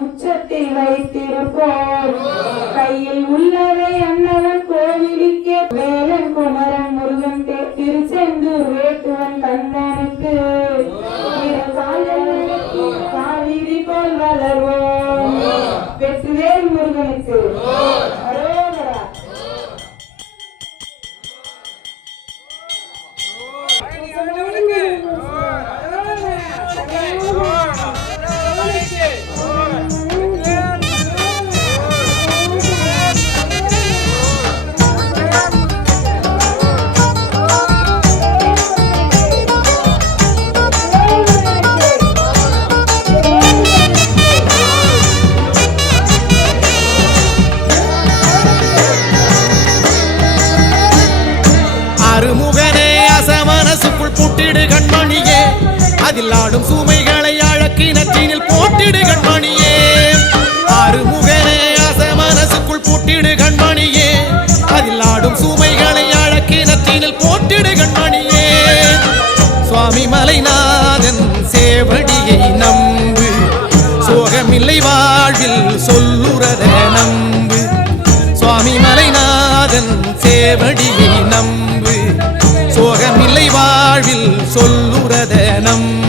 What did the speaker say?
உச்சத்தில் வைத்திருப்போம் கையில் உள்ளதை அன்னவன் கோவிலுக்கே வேலன் குமரன் முருகன் திருச்செந்தூர் வேட்டுவன் கந்தனுக்கு காவிரி போல் வளர்வோம் வெற்றுவேல் முருகனுக்கு போட்டிடு கண்மணியே அதில் ஆடும் சுமைகளை அழக்கி நற்றினில் போட்டிடு கண்மணியே ஆறுமுகனே அச மனசுக்குள் போட்டிடு கண்மணியே அதில் ஆடும் சுமைகளை அழக்கி நற்றினில் போட்டிடு கண்மணியே சுவாமி மலைநாதன் சேவடியை நம்பு சோகமில்லை வாழ்வில் சொல்லுறத நம்பு சுவாமி மலைநாதன் சேவடியை நம்பு சோகமில்லை வாழ்வில் சொல்லுறத நம்